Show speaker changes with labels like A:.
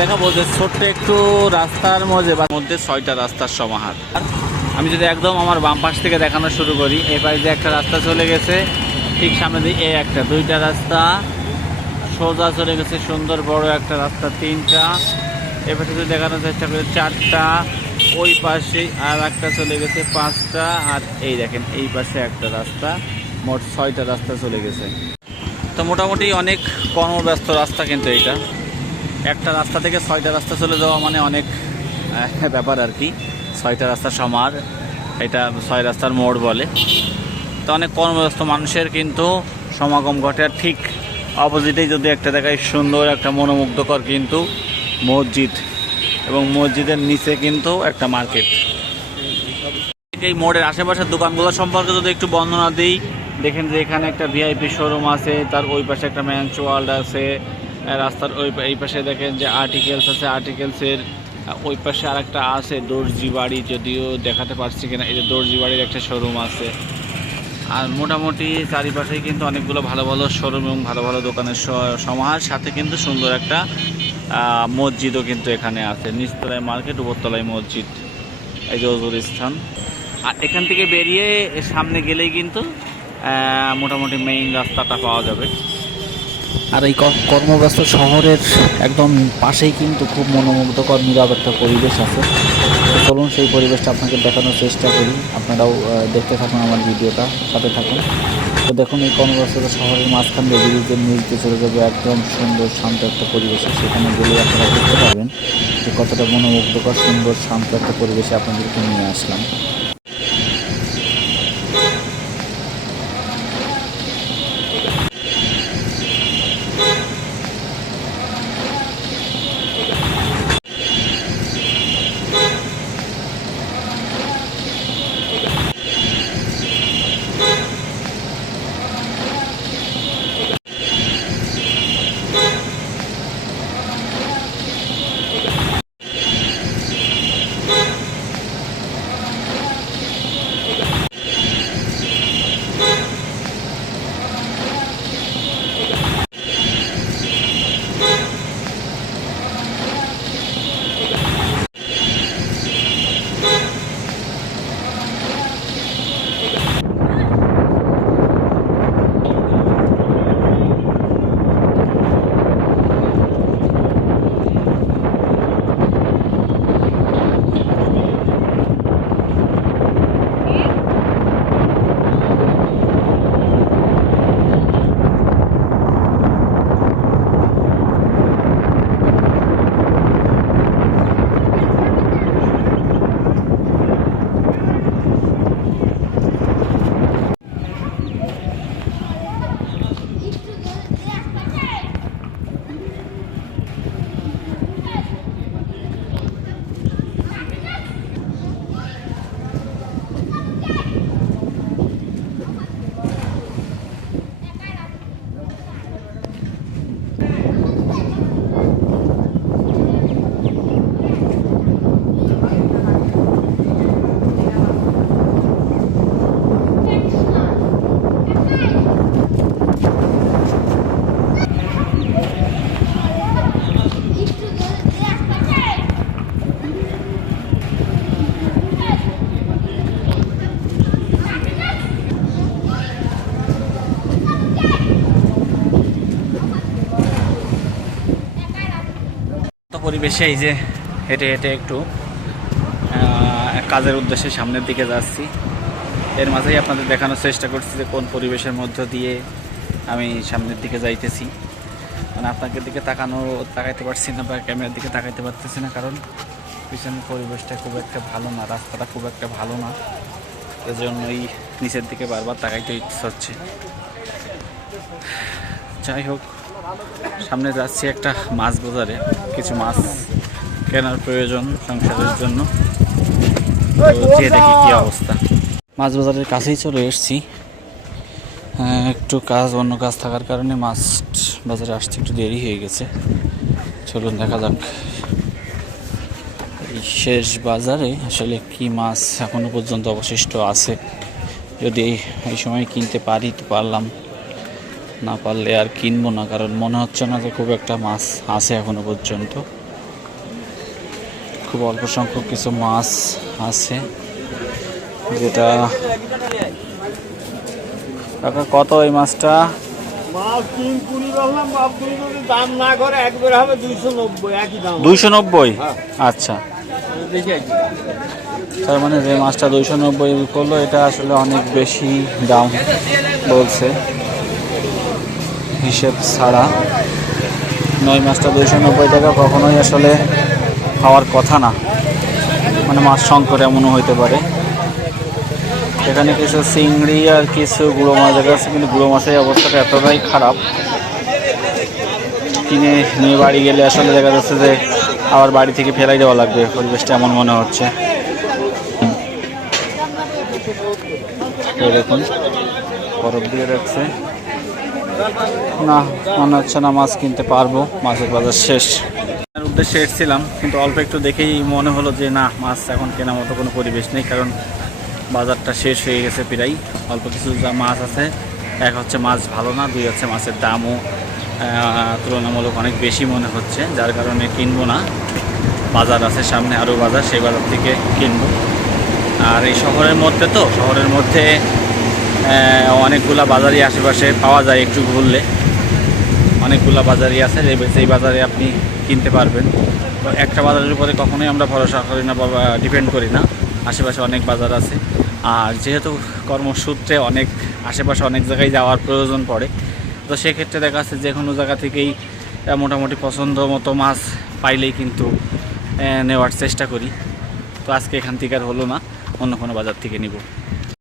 A: দেখাবো যে ছোট্ট একটু রাস্তার মধ্যে মধ্যে ছয়টা রাস্তার সমাহার। আমি যদি একদম আমার বাম পাশ থেকে দেখানো শুরু করি, এই পাশে দিয়ে একটা রাস্তা চলে গেছে, ঠিক সামনে দিয়ে এই একটা, দুইটা রাস্তা, সোজা চলে গেছে সুন্দর বড় একটা রাস্তা, তিনটা এবার যদি দেখানোর চেষ্টা করি, চারটা, ওই পাশে আর একটা চলে গেছে পাঁচটা, আর এই দেখেন, এই পাশে একটা রাস্তা, মোট ছয়টা রাস্তা চলে গেছে। তো মোটামুটি অনেক কর্মব্যস্ত রাস্তা কিন্তু এইটা একটা রাস্তা থেকে ছয়টা রাস্তা চলে যাওয়া মানে অনেক ব্যাপার আর কি। ছয়টা রাস্তার সমার, এটা ছয় রাস্তার মোড় বলে। তো অনেক কর্মব্যস্ত মানুষের কিন্তু সমাগম ঘটে। আর ঠিক অপোজিটেই যদি একটা দেখায় সুন্দর একটা মনোমুগ্ধকর কিন্তু মসজিদ। এবং মসজিদের নিচে কিন্তু একটা মার্কেট। এই মোড়ের আশেপাশের দোকানগুলো সম্পর্কে যদি একটু বর্ণনা দিই, দেখেন যে এখানে একটা ভিআইপি শোরুম আছে, তার ওই পাশে একটা ম্যানচ ওয়ার্ল্ড আছে রাস্তার ওই এই পাশে দেখেন যে আর্টিকেলস আছে আর্টিকেলসের ওই পাশে আর একটা আছে দর্জি বাড়ি, যদিও দেখাতে পারছি কিনা, এই যে দর্জি বাড়ির একটা শোরুম আছে। আর মোটামুটি চারিপাশেই কিন্তু অনেকগুলো ভালো ভালো শোরুম এবং ভালো ভালো দোকানের সমাহার, সাথে কিন্তু সুন্দর একটা মসজিদও কিন্তু এখানে আছে। নিচতলায় মার্কেট, উপরতলায় মসজিদ। এই যে অজুর স্থান। আর এখান থেকে বেরিয়ে সামনে গেলেই কিন্তু মোটামুটি মেইন রাস্তাটা পাওয়া যাবে।
B: আর এই কর্মব্যস্ত শহরের একদম পাশেই কিন্তু খুব মনোমুগ্ধকর একটা পরিবেশ আছে। চলুন সেই পরিবেশটা আপনাকে দেখানোর চেষ্টা করি। আপনারাও দেখতে থাকুন আমার ভিডিওটা, সাথে থাকুন। তো দেখুন, এই কর্মব্যস্ততা শহরের মাঝখান দিয়ে ব্রিজের দিয়ে চলে যাবে একদম সুন্দর, শান্ত একটা পরিবেশে। সেখানে গেলে আপনারা বুঝতে পারবেন যে কতটা মনোমুগ্ধকর, সুন্দর, শান্ত একটা পরিবেশে আপনাদেরকে নিয়ে আসলাম।
A: পরিবেশে এই যে হেঁটে হেঁটে একটু কাজের উদ্দেশ্যে সামনের দিকে যাচ্ছি। এর মাঝেই আপনাদের দেখানোর চেষ্টা করছি যে কোন পরিবেশের মধ্য দিয়ে আমি সামনের দিকে যাইতেছি। মানে আপনাদের দিকে তাকানো, তাকাইতে পারছি না বা ক্যামেরার দিকে তাকাইতে পারতেছি না, কারণ পিছনের পরিবেশটা খুব একটা ভালো না, রাস্তাটা খুব একটা ভালো না। এই এজন্যই নিচের দিকে বারবার তাকাইতে হচ্ছে। যাই হোক সামনে যাচ্ছি একটা মাছ বাজারে। কিছু মাছ কেনার প্রয়োজন সংসারের জন্য। দেখি কি অবস্থা। মাছ বাজারের কাছেই চলে এসেছি। একটু কাজ, অন্য কাজ থাকার কারণে মাছ বাজারে আসতে একটু দেরি হয়ে গেছে। চলুন দেখা যাক এই শেষ বাজারে আসলে কি মাছ এখনও পর্যন্ত অবশিষ্ট আছে। যদি এই সময় কিনতে পারি তো পারলাম। না পারলে আর কিনবো না কারণ মনে হচ্ছে না যে খুব একটা মাছ আছে এখনও পর্যন্ত। খুব অল্প সংখ্যক কিছু মাছ আছে যেটা কাকা কত এই মাছটা?
C: দুইশো নব্বই হ্যাঁ।
A: আচ্ছা। তার মানে যে মাছটা দুইশো নব্বই করল এটা আসলে অনেক বেশি দাম বলছে। হিসেব ছাড়া। নয় মাছটা দুইশো নব্বই টাকা কখনোই আসলে খাওয়ার কথা না। মানে মাছ সংকট এমনও হইতে পারে। এখানে কিছু চিংড়ি আর কিছু গুঁড়ো মাছ দেখা যাচ্ছে কিন্তু গুঁড়ো মাছের অবস্থাটা এতটাই খারাপ। কিনে নিয়ে বাড়ি গেলে আসলে দেখা যাচ্ছে যে আবার বাড়ি থেকে ফেলাই দেওয়া লাগবে, পরিবেশটা এমন মনে হচ্ছে। দেখুন বরফ দিয়ে রাখছে। না, মনে হচ্ছে না মাছ কিনতে পারব, মাছের বাজার শেষ। উদ্দেশ্যে এসেছিলাম, কিন্তু অল্প একটু দেখেই মনে হলো যে না, মাছ এখন কেনার মতো কোনো পরিবেশ নেই, কারণ বাজারটা শেষ হয়ে গেছে প্রায়। অল্প কিছু যা মাছ আছে, এক হচ্ছে মাছ ভালো না, দুই হচ্ছে মাছের দামও তুলনামূলক অনেক বেশি মনে হচ্ছে, যার কারণে কিনবো না। বাজার আছে সামনে, আরও বাজার, সেই বাজার থেকে কিনবো। আর এই শহরের মধ্যে তো, শহরের মধ্যে অনেকগুলা বাজারই আশেপাশে পাওয়া যায় একটু ঘুরলে। অনেকগুলা বাজারই আছে সেই বাজারে আপনি কিনতে পারবেন। তো একটা বাজারের উপরে কখনোই আমরা ভরসা করি না বা ডিপেন্ড করি না। আশেপাশে অনেক বাজার আছে। আর যেহেতু কর্মসূত্রে অনেক, আশেপাশে অনেক জায়গায় যাওয়ার প্রয়োজন পড়ে, তো সেক্ষেত্রে দেখা যাচ্ছে যে কোনো জায়গা থেকেই মোটামুটি পছন্দ মতো মাছ পাইলেই কিন্তু নেওয়ার চেষ্টা করি। তো আজকে এখান থেকে আর হলো না, অন্য কোনো বাজার থেকে নিব।